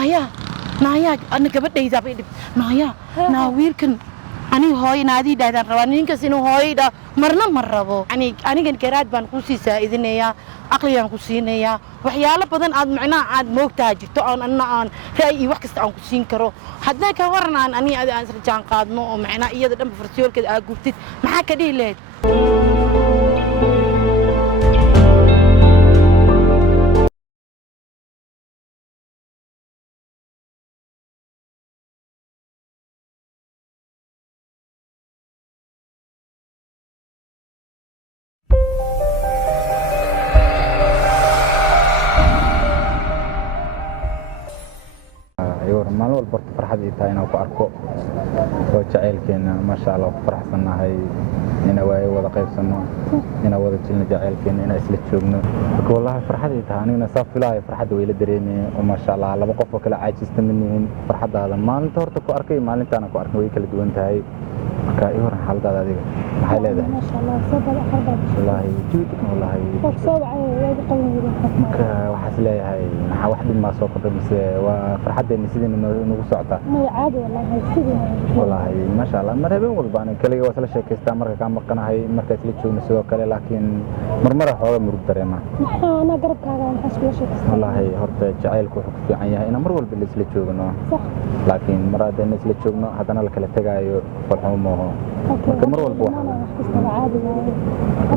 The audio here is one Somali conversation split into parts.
نايا أنا قبل إذا بدي نايا ناويركن أنا هاي نادي ده روانين كسينو هاي ده مرة بو أنا كن كراد بنقصي سائدين يا عقلي بنقصين يا وحياله بدن عاد معنا عاد موقتها جبتو أنا رأيي وقت أنقصين كرو حدنا كورنا أني أنا رجعان قادنو معنا إياه ده بفرسيول كده أقولت ما كدي ليه maalin walba farxad ay tahay inaan ku arko oo jaceylkeena ma sha Allah ku faraxsanahay ina way wada qaybsano ina wada jilna jaceylkeena ina isla joogno wallahi farxad ay tahay anigana saafilay farxad way la dareemay oo ma sha Allah laba qof oo kala caajista mineen farxadaada maalinta horta ku arkay maalintaana ku arkay way kala duwan tahay marka iyo xaaladaada adiga maxay leedahay ما شاء الله صبر أحباب wallahi juud wallahi صوب عيد قلبي marka waxaas leeyahay waxa wax dhib ma soo kordhay mise waa farxadeena sidii nagu socota ما عادي والله سيدي wallahi ma sha Allah marhabeen walba aan kaliya waa isla sheekaystaa marka ka maqanahay marka isla joogno sidoo kale laakiin marmara xooga murug dareema أنا قرب كذا نحس كل شيء wallahi horta jaceylku wuxuu ku fiican yahay in mar walba la isla joogno صح laakiin mar haddii isla joogno haddana la kala tagaayo farxo mooho marka mar walba عادي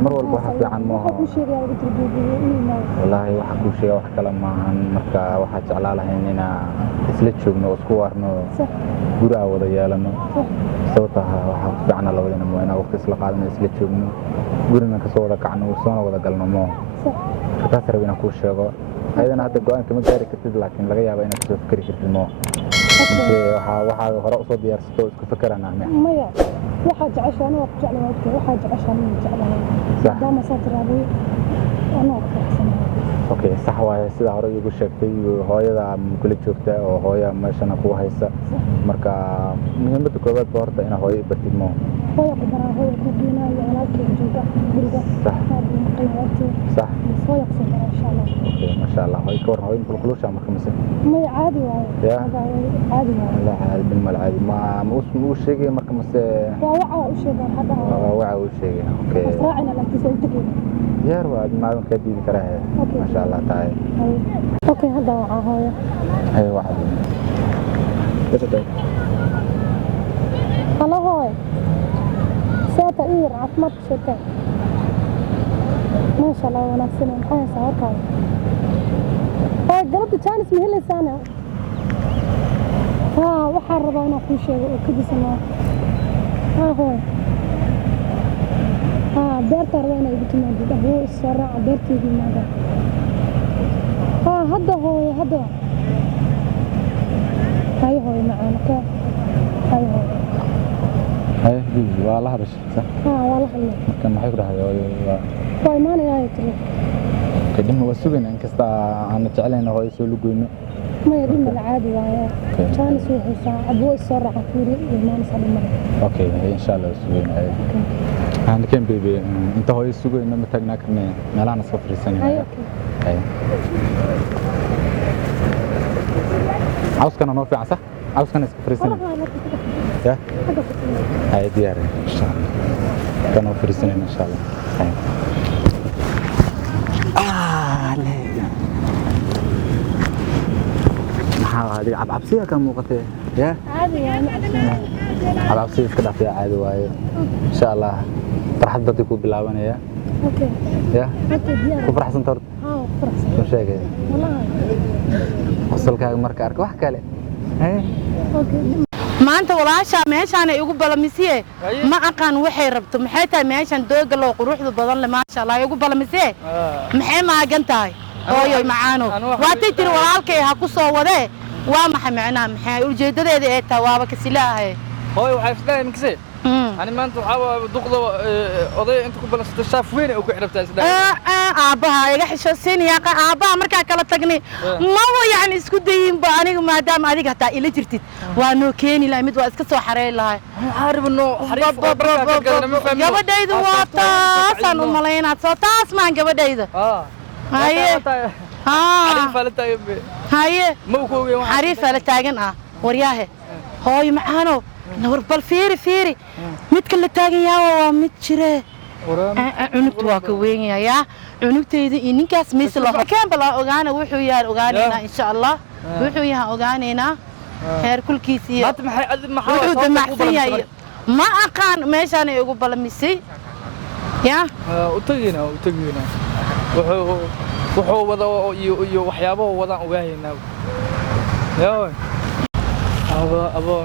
mar walba waxa fiican mooho كل شيء يا ولد الدنيا wallahi waxa ku sheega wax kala maahan marka waxa jeclaa lahayn ina isla joogno oo isku warno صح guriga wada yeelano صح sababtaha waxa fiican la wadana mooyna waqti isla qaadano isla joogno guriga ka soo wada kacno oo soo wada galno moo صح taas rabina ku sheego ayadana hadda go'aan kama gaari kartid laakiin laga yaabo inaad soo fikri kartid moo waxa hore u soo diyaarsato isku fikirana مايا واحد عشان وقت جعله وقت واحد عشان جعله صح دام صدر أبوي أنا أحسن okay sax waaye sida hore igu sheegtay hooyada kula joogta oo hooya meeshana ku haysa marka muhiimada koobaad baa horta in hooyo bartid moo هو يقدر هو يدينا يعلق جوجا برجع صح صح هو يقصد إن شاء الله okay ما شاء الله هاي كور هاي بالكلوش عم خمسة ما عادي واي هذا عادي واي لا عادي بالمال عادي ما مو شيء مركب مس ووعى وشيء هذا وعى وشيء اوكي راعينا لك تسوي يا رواد ما عندك كذي كراهه ما شاء الله تعالى اوكي هذا وعى هاي اي واحد بس ده الله هاي ساتير عفمت شتى ما شاء الله ونفسنا الحياة سهركا قربت كان اسمه هلا سنة وحرب أنا كل شيء وكذا سنة هو بيرت أرونا يبكي ما ده هو السرعة بيرت يجي ما ده هذا هاي هو معانا كيف هاي هو هاي دي والله بس صح والله حلو كان ما يقدر هاي واي ما أنا جاي ترى كدم هو سوين إن كستا أنا تعلن هاي سولو قيمة ما يدم العادي واي كان يسوي حساب أبوه السرعة كوري وما نسأل المرة اوكي ان شاء الله سوين هاي أنا كان بيبي أنت هاي السوق إنه متجنا كنا ملان صفر سنة هاي عاوز كنا نوفي عصا عاوز كنا صفر سنة يا هاي ديار إن شاء الله كنا صفر سنة إن شاء الله هاي هذه عبسية كم وقتها يا عادي يعني عبسية كذا فيها عادي واي إن شاء الله فرحت بديكوا بالعوانة يا اوكي يا اوكي ديار كفر حسن ترد فرح شو شيء كذا والله وصلك هاي مركز أرك واحد كله هاي اوكي maanta walaasha meeshaan ay ugu balamisee ma aqaan waxay rabto maxay tahay meeshan dooga loo quruxda badan leh maasha Allah ay ugu balamisee maxay maagan tahay hooyo macaano waatay tiri walaalkay ha ku soo wadee waa maxay macnaa maxay ujeedadeeda ee taa waaba ka silaahay hooyo waxay isdhahay minkise ani maanta waxa duqdo oday inta ku balasata shaaf weyn oo ku xirabtaa isdhahay aabaha iga xishoosinaya aabaha markaa kala tagnay ma yani isku dayin ba aniga maadaama adiga hataa ila jirtid waa noo keeni lahay mid waa iska soo xareyn lahay عارفنو حريف gabadhaydu waa taasaan u malaynaa soo taas maan gabadhayda haye حريف على تايب haye ما وكوي واحد xariif ala taagan ah waryaahe hooyo macaano nawar bal fiiri midka la taagan yahay waa mid jire cunugtu waa ka weynaya cunugteeda iyo ninkaas mees la kan bala ogaana wuxuu yahay ogaanayna insha Allah wuxuu yahay ogaanayna heer kulkiisii wuxuu damacsan yahay ma aqaan meeshaan ay ugu balamisay ya utagina wuxuu wada iyo waxyaabo wadaan ogaahaynaa yaa abo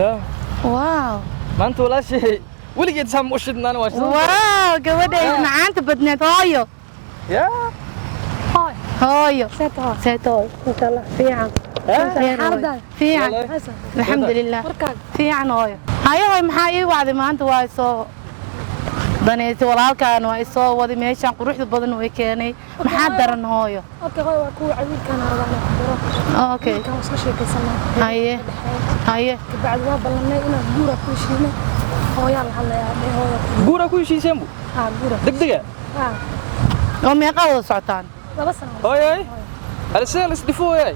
yaa waaw maanta walaashay weligeed saam u shidnaan waa shidnaan waaw gabadha macaanta badneed hooyo yaa hooyo seeto insha Allah fiican fiican alxamdulilah fiican hooyo hayo maxaa ii wacday maanta waa soo daneysay walaalkaan waa soo waday meeshaan quruxda badan way keenay maxaa daran hooyo okay hooyo waa kuwa wiilkaan rabaan ku daro okay kan soo sheekaysanaa haye kabacdi waa ballanay inaan guura ku heshiino hooyaa la hadlayaa hooyo guura ku heshiiseen bu guura degdega oo meeqa wada socotaan 2 sano hooyay alasal isdifooyay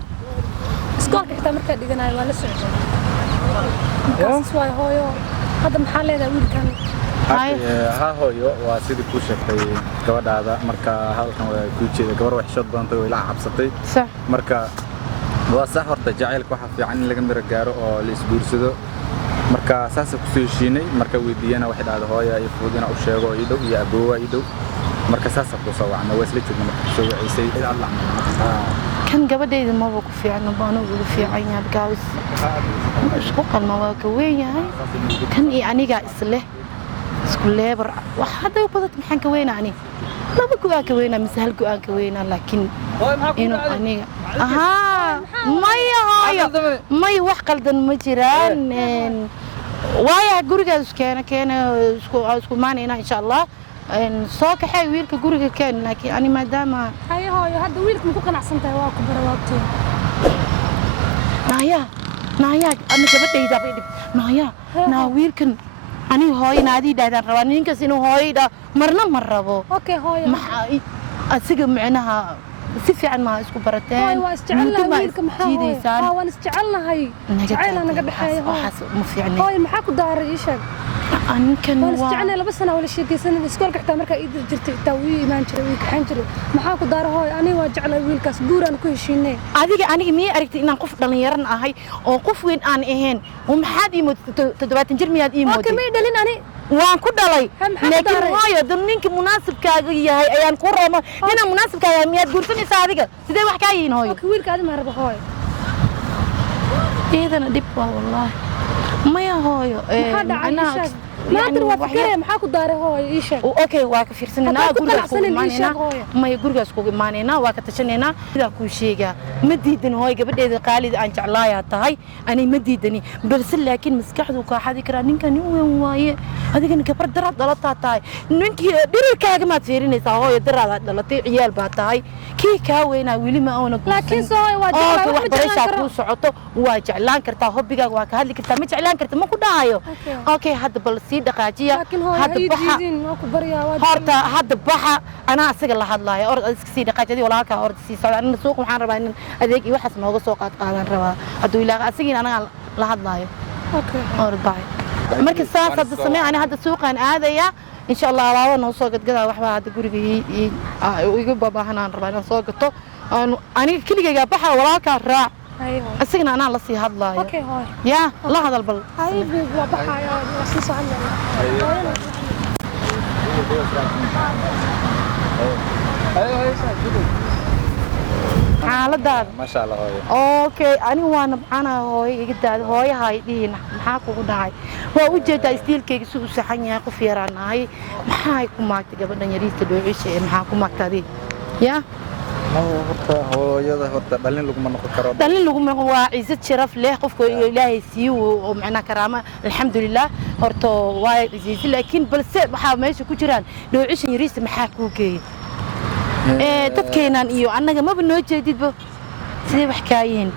iskoolka xitaa markaa dhiganayo waa la socday kaas waa hooyo hadda maxaa leedahay wiilkaan ها هويو واسيدي كو شقay gabadhaada marka halkan way ku jeeday gabar wax shad badan oo ila cabsatay sax marka waa sax horta jacaylka waxa fiican in laga mira gaaro oo la isguursado marka saas ku soo heshiinay marka weydiiyana wax dhaado hooyo ay fuudina u sheego oo idow iyo aboowa idow marka saas ku soo wacna way isla joogna marka soo wacisay Allah kan gabadheeda ma ku fiican baan ugu fiican yahay gaawis isku qalma waa ka weyn yahay kan iyo aniga isle isku leebar waxa day badan maxaan ka weynaani laba go'aan ka weynaa mise hal go'aan ka weynaa laakiin inuu aniga maya hooyo may wax qaldan ma jiraan waaya guriga keena isku maanayna insha Allah soo kaxay wiilka guriga keen laakiin ani maadaama hayo hooyo hadda wiilka ku qanacsantahay waa ku barawaabtay naaya ana gabadhayda bay dhib naaya wiilkan ani hooyanaadii dhaadaan rabaa ninkaas inuu hooyada marna ma rabo okay hooyo asiga macnaha si fiican ma isku barateen waa isjecelnahay wiilka maxaa waan isjecelnahay jacayl naga dhaxeeyo waxaas ma fiicnay hooyo maxaa ku daaray ii sheeg ankan waan isjecelnahay 2 sano wala sheekaysan iskoolka xitaa markaa ii jirtay taa wii imaan jiray wii kaxan jiray maxaa ku daaray hooyo ani waa jeclay wiilkaas guuraan ku heshiinay aniga miyay aragtay inaan qof dhalinyaran ahay oo qof weyn aan ahayn oo maxaad ii mooday 70 jir miyaad ii mooday okay may dhalin ani waan ku dhalay laakiin hooyo ninka munaasibkaaga yahay ayaan ku ramo nina munaasibkaaga miyaad guursanaysaa adiga sidee wax ka yihiin hooyo okay wiilkaadi ma rabo hooyo eedana dib waa wallahi maya hooyo macnaha maanta waa fikiraya maxaa ku daaray hooyo ii sheeg okay waa ka fiirsanayna gurigaas ku imaanayna maya gurigaas ku imaanayna waa ka tashanayna sida ku sheega ma diidan hooyo gabadheeda qaalida aan jeclaaya tahay ani ma diidani balse laakiin maskaxdu ka xadi kara ninkan weyn waaye adigana gabar darad dhalata tahay ninkii dhirirkaaga ma fiirinaysaa hooyo darada dhalatay ciyaal baa tahay kii ka weynaa wili ma auna laakiin soo waa jeclaan wax barasha ku socoto waa jeclaan kartaa hobbigaaga waa ka hadli kartaa ma jeclaan kartaa ma ku dhahayo okay hadda bal dhaqaajiya hadda baxa ku bariyaa horta hadda baxa ana asaga la hadlaayo orod iska sii dhaqaajadi walaalka orod sii socda ana suuq waxaan rabaa in adeeg iyo waxaas nooga soo qaadan rabaa haduu ilaahay asagiina anaga la hadlaayo orod baay marka saas hadda samee ana hadda suuqan aadaya insha Allah alaaba noo soo gadgada waxba hadda guriga igu baabahanaan rabaa inaan soo gato aniga keligayga baxa walaalka raac أسيقنا أنا الله سي هاد لاي أوكي هاي يا لا هذا البل هاي بوضحها يا رسيس عندنا حالة ما شاء الله هاي أوكي أنا هاي قد هاي هاي دينا محاكو قداي ووجد استيل كيك سوق سحنيا كفيران هاي محاكو ماك تقبلنا يريد تدوي شيء محاكو ماك تدي يا hooyada horta dhalin lagu ma noqon karo dhalin lagu ma waa ciisad sharaf leh qofka ilaahay siiyo oo macna karaama alxamdulillah horta waa ciisad laakiin balse waxa meesha ku jiraan dhoocishan yariista maxaa ku geeyay dadkeenan iyo annaga ma noo jeedidba sidee wax kaayeen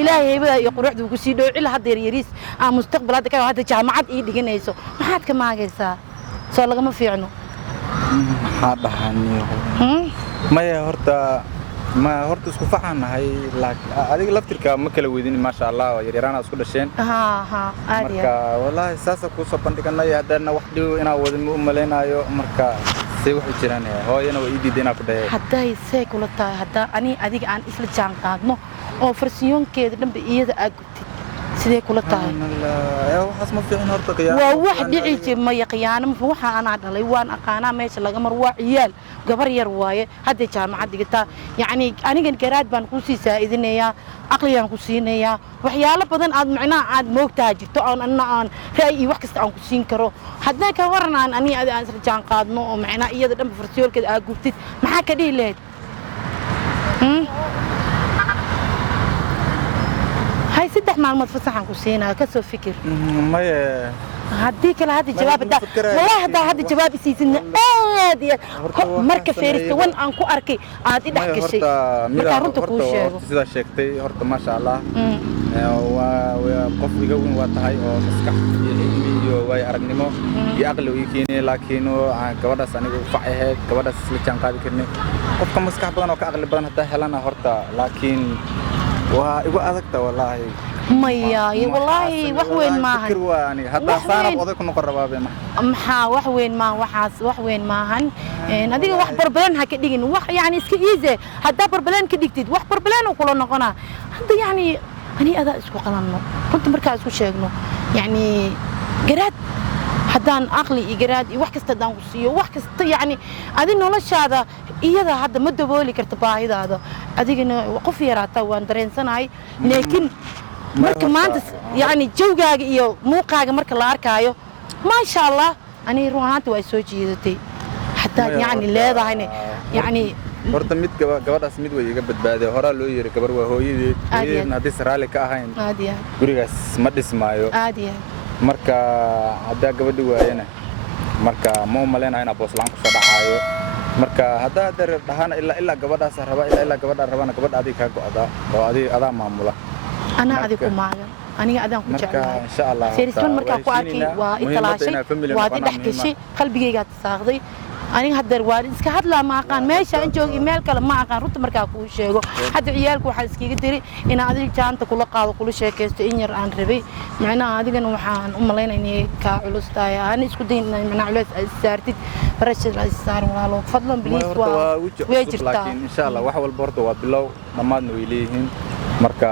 ilaahay heybada iyo quruxda ugu sii dhoocil hadda yariis aan mustaqbalada ka hadda jaamacad ii dhiganayso maxaad ka maagaysaa soo lagama fiicno maxaa dhahanyo maya horta ma horta isku faxanahay laakiin adiga laftirka ma kala weydin ma sha Allah yaryarana isku dhasheen aadiya marka wallahi saasa ku soo bandhiganay hadana wax dhigo inaa wada u maleenayo marka say wax jiraan hooyana way diiday inaa ku dhahay hadday say kula tahay hadda ani adiga aan isla jaan qaadno oo farsiyoonkeeda dhanba iyada aad gubtid sidee kula tahay waxaas ma fiicin horta qiyaano waa wax dhici ma yaqiyaano waxa aan dhalay waan aqaana meesha laga mar waa ciyaal gabar yar waaye hadda jaamacad dhigata yani anigan garaad baan ku sii saaidinaya aqliyan ku siinaya waxyaalo badan aad macnaa aad moogtaa jirto aan ra'yi wax kasta aan ku siin karo hadda ka waranaan ani aan isla jaan qaadno oo macnaa iyada dhanba farsiyoolkeeda aad gubtid maxaa ka dhihi lahayd هاي 6 معلومات فصحى كوسينا كسو فكر ما هديك هذه جواب ده والله هذا جواب سيسن هادي marka feeristo wan aan ku arkay aad idhax gashay marka runta ku sheego sida sheegtay horta ma sha Allah waa qof iga weyn waa tahay oo maskax iyo cilmi iyo way aragnimo iyo aqli u keenay laakiin gabadhaas anigu facaheed gabadhaas isla jaan qaadi karnay qofka maskax badan oo ka aqli badan hada helana horta laakiin waa igu adagta wallahi maya wallahi wax weyn maahan fikir waani hadda saanad oday ku noqon rabaa maxaa wax weyn ma waxaas wax weyn maahan adiga wax barbalan ha ka dhigin wax yani iska iise hadda barbalan ka dhigtid wax barbalan oo kula noqona hadda yani ani ada isku qalanno runta markaa isku sheegno yani garaad haddaan aqli iyo garaad iyo wax kasta haddaan ku siiyo wax kasta yani adi noloshaada iyada hadda ma dabooli karta baahidaada adigana qof yaraata waan dareensanahay laakiin marka maanta yani jawgaaga iyo muuqaaga marka la arkaayo maasha Allah ani ruuxaanta way soo jiidatay hatta yani leedahayna yani horta mid gabadhaas mid way iga badbaaday hore loo yiri gabar waa hooyadeed hadii saraali ka ahayn gurigaas ma dhismaayo marka hadda gabadhi waayana marka ma u maleenahay in booslaan ku soo dhacayo marka hadda dhahan ilaa gabadhaas raba ilaa gabadha rabana gabadha adiga ka go'da oo adiga adaa maamula ana adiga ku maagan aniga adaan ku jeclahay insha Allah seerisman marka ku arkay waa italaashay waa dhex gashay qalbigayga tasaaqday aniga hadda waan iska hadlaa ma aqaan meesha aan joogi meel kale ma aqaan runta marka ku sheego hadda ciyaalku waxa iskiga diri in adiga jaanta kula qaado kula sheekaysto in yar aan rabay macnaha adigana waxaan u maleynaynay ka culustaay aan isku daynay macnaha culus ay saartid barashada ay saaran walaalo fadlan please waa way jirtaa laakiin insha Allah wax walba horta waa bilow dhamaadna way leeyihiin marka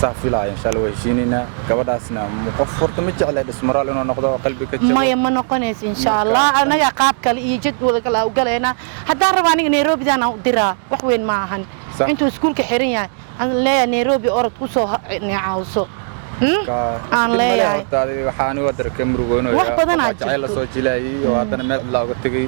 saafilaa insha Allah way heshiinina gabadhaasna qof horta ma jeclay dhismaraal inuu noqdo qalbi ka jabo ma noqonayso insha Allah anaga qaab kale iyo jadwal kale u galeena haddaan rabo aniga Nairobi daan u diraa wax weyn ma ahan intuu iskuulka xiran yahay aan leeyahay Nairobi orod ku soo neecawso aan leeyahay waxaan u wadarka murugoyno wax badan aad jecel soo jilaayay oo haddana meel la uga tagay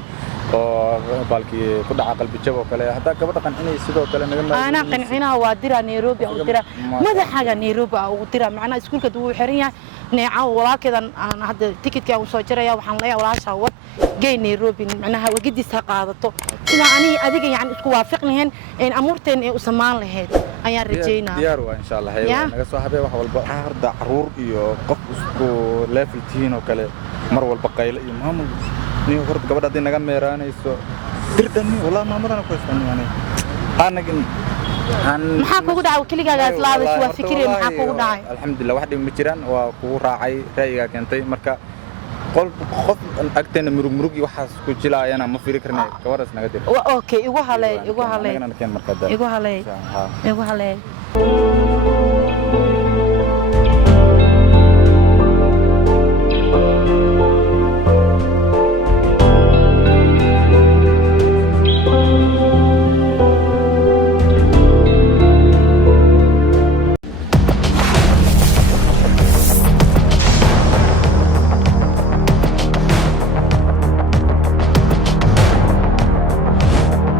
oo balkii ku dhaca qalbi jab oo kale hadda gabadha qancinay sidoo kale naga ana qancinaha waa dira Nairobi u dira madaxaga Nairobi u dira macna iskuulka uu xiran yahay neecaw walaalkeedan aan hadda tikidka u soo jiraya waxaan leeyahay walaasha wad gay Nairobi macnaha wagadiisa qaadato sida ani adiga yani isku waafaqnayn in amurteen ay u samaan lahayd ayaan rajeynaa diyaar waa insha Allah naga soo habay wax walba arda caruur iyo qof isku level tiin oo kale mar walba qayl iyo maamul ni horta gabadha hadii naga meeraanayso dirdani wallahi maamadana ku isticmaalay anagin maxaa kugu dhacay kaligaa islaada waa fikirey maxaa kugu dhacay alxamdulillah wax dhib ma jiraan waa kugu raacay ra'yiga keentay marka qof agteena murug waxaas ku jilaayana ma fiiri karnaa gabadhaas naga dir okay igu halay